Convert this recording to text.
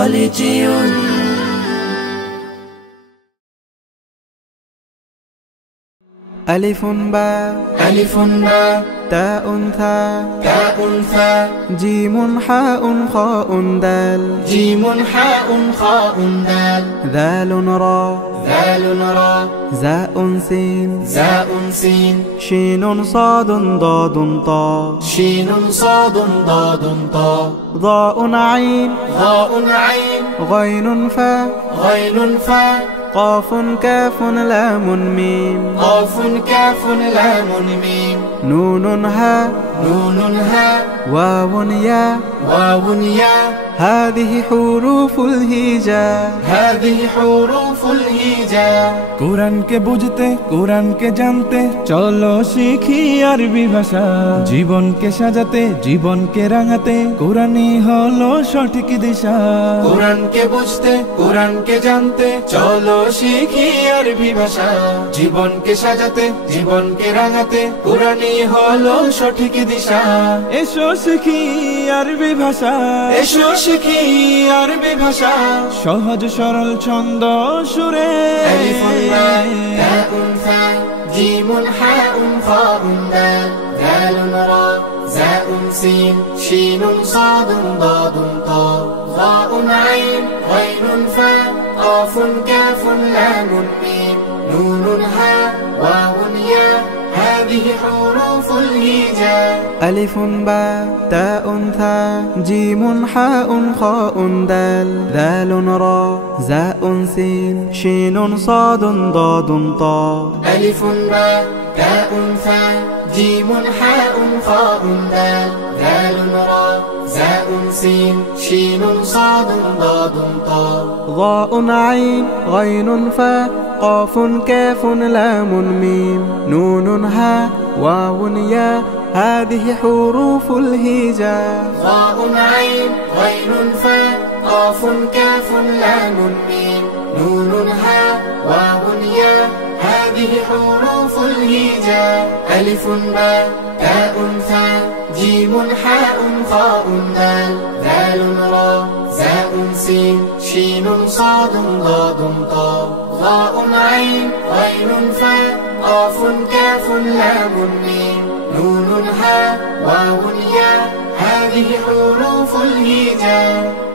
خليجي. ألف باء ألف باء تاء ثاء تاء ثاء جيم حاء خاء دال جيم حاء خاء دال ذال راء ذال راء زاء سين زاء سين شين صاد ضاد طاء شين صاد ضاد طاء ضاء عين ضاء عين غين فاء غين فاء قاف كاف لام ميم قاف كاف لام ميم نون هاء نون هاء واو ياء واو ياء هذه حروف الهجاء هذه حروف الهجاء কোরআনকে বুঝতে কোরআনকে জানতে চলো শিখি আরবি ভাষা জীবনকে সাজাতে জীবনকে রাঙাতে কোরআনই হলো সঠিক দিশা কোরআনকে বুঝতে কোরআনকে জানতে চলো শিখি আরবি ভাষা জীবনকে সাজাতে জীবনকে রাঙাতে কোরআনই হলো সঠিক দিশা এসো শিখি আরবি ভাষা এসো শিখি আরবি ভাষা সহজ সরল ছন্দ সুরে ألف باء تاء ثاء جيم حاء خاء دال ذال راء زاء سين شين صاد ضاد طاء ظاء عين غين فاء قاف كاف لام ميم نون هاء واو ياء هذه حروف الهجاء ألف باء تاء ثاء جيم حاء خاء دال ذال راء زاء سين شين صاد ضاد طاء ألف باء تاء ثاء جيم حاء خاء دال ذال راء زاء سين شين صاد ضاد طاء ضاء عين غين فاء قاف كاف لام ميم نون هاء واو ياء هذه حروف الهجاء ضاء عين غين فاء قاف كاف لام ميم نون هاء واو ياء هذه حروف الهجاء ألف باء تاء ثاء جيم حاء خاء دال ذال راء زاء سين شين صاد ضاد طاء ظاء عين غين فاء قاف كاف لام ميم نون هاء واو ياء هذه حروف الهجاء